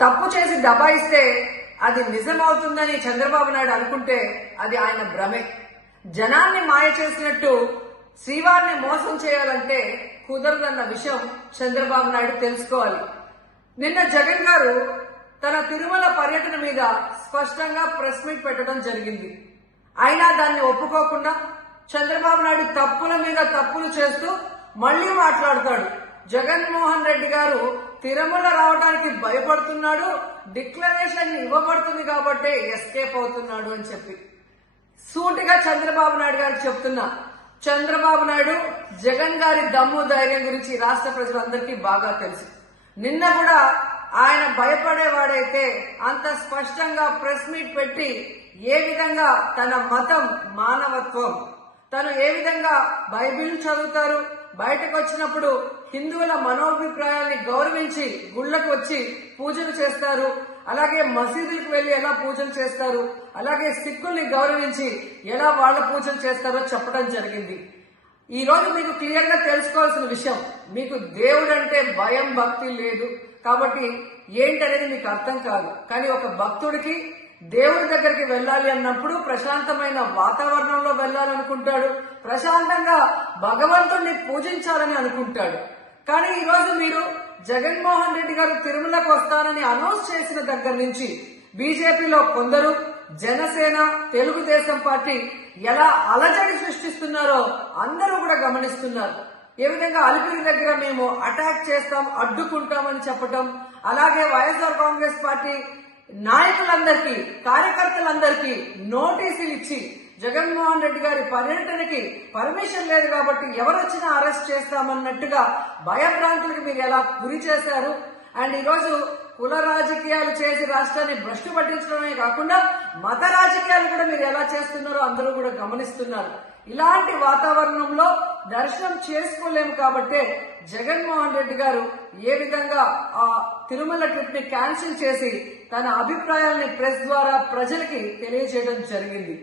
తప్పు చేసి దబాయిస్తే అది నిజమవుతుందని చంద్రబాబు నాయుడు అనుకుంటే అది ఆయన భ్రమే. జనాన్ని మాయ చేసినట్టు శ్రీవారిని మోసం చేయాలంటే కుదరదన్న విషయం చంద్రబాబు నాయుడు తెలుసుకోవాలి. నిన్న జగన్ గారు తన తిరుమల పర్యటన మీద స్పష్టంగా ప్రెస్ మీట్ పెట్టడం జరిగింది. అయినా దాన్ని ఒప్పుకోకుండా చంద్రబాబు నాయుడు తప్పుల మీద తప్పులు చేస్తూ మళ్ళీ మాట్లాడతాడు. జగన్మోహన్ రెడ్డి గారు తిరుమల రావడానికి భయపడుతున్నాడు డిక్లరేషన్ ఇవ్వబడుతుంది కాబట్టి ఎస్కేప్ అవుతున్నాడు అని చెప్పి. సూటిగా చంద్రబాబు నాయుడు గారికి చెప్తున్నా. చంద్రబాబు నాయుడు జగన్ గారి దమ్ము ధైర్యం గురించి రాష్ట్ర రాష్ట్ర ప్రజలందరికీ బాగా తెలుసు. నిన్న కూడా ఆయన భయపడేవాడైతే అంత స్పష్టంగా ప్రెస్ మీట్ పెట్టి ఏ విధంగా తన మతం మానవత్వం తను ఏ విధంగా బైబిల్ చదువుతారు బయటకు వచ్చినప్పుడు హిందువుల మనోభిప్రాయాన్ని గౌరవించి గుళ్ళకు వచ్చి పూజలు చేస్తారు. అలాగే మసీదులకు వెళ్ళి ఎలా పూజలు చేస్తారు. అలాగే సిక్కుల్ని గౌరవించి ఎలా వాళ్ళ పూజలు చేస్తారో చెప్పడం జరిగింది. ఈ రోజు మీకు క్లియర్గా తెలుసుకోవాల్సిన విషయం మీకు దేవుడు అంటే భయం భక్తి లేదు. కాబట్టి ఏంటనేది మీకు అర్థం కాదు. కానీ ఒక భక్తుడికి దేవుడి దగ్గరికి వెళ్ళాలి అన్నప్పుడు ప్రశాంతమైన వాతావరణంలో వెళ్ళాలనుకుంటాడు. ప్రశాంతంగా భగవంతుణ్ణి పూజించాలని అనుకుంటాడు. కానీ ఈరోజు మీరు జగన్మోహన్ రెడ్డి గారు తిరుమలకు వస్తారని అనౌన్స్ చేసిన దగ్గర నుంచి బీజేపీలో కొందరు జనసేన తెలుగుదేశం పార్టీ ఎలా అలజడి సృష్టిస్తున్నారో అందరూ కూడా గమనిస్తున్నారు. ఏ విధంగా అలిపిరి దగ్గర మేము అటాక్ చేస్తాం అడ్డుకుంటామని చెప్పటం అలాగే వైఎస్ఆర్ కాంగ్రెస్ పార్టీ నాయకులందరికీ కార్యకర్తలందరికీ నోటీసులు ఇచ్చి జగన్మోహన్ రెడ్డి గారి పర్యటనకి పర్మిషన్ లేదు కాబట్టి ఎవరు వచ్చినా అరెస్ట్ చేస్తామన్నట్టుగా భయభ్రాంతులకు మీరు ఎలా గురి చేశారు? అండ్ ఈరోజు కుల రాజకీయాలు చేసి రాష్ట్రాన్ని భ్రష్టు పట్టించడమే కాకుండా మత రాజకీయాలు కూడా మీరు ఎలా చేస్తున్నారో అందరూ కూడా గమనిస్తున్నారు. ఇలాంటి వాతావరణంలో దర్శనం చేసుకోలేము కాబట్టే జగన్మోహన్ రెడ్డి గారు ఏ విధంగా ఆ తిరుమల ట్రిప్ని క్యాన్సిల్ చేసి తన అభిప్రాయాల్ని ప్రెస్ ద్వారా ప్రజలకి తెలియజేయడం జరిగింది.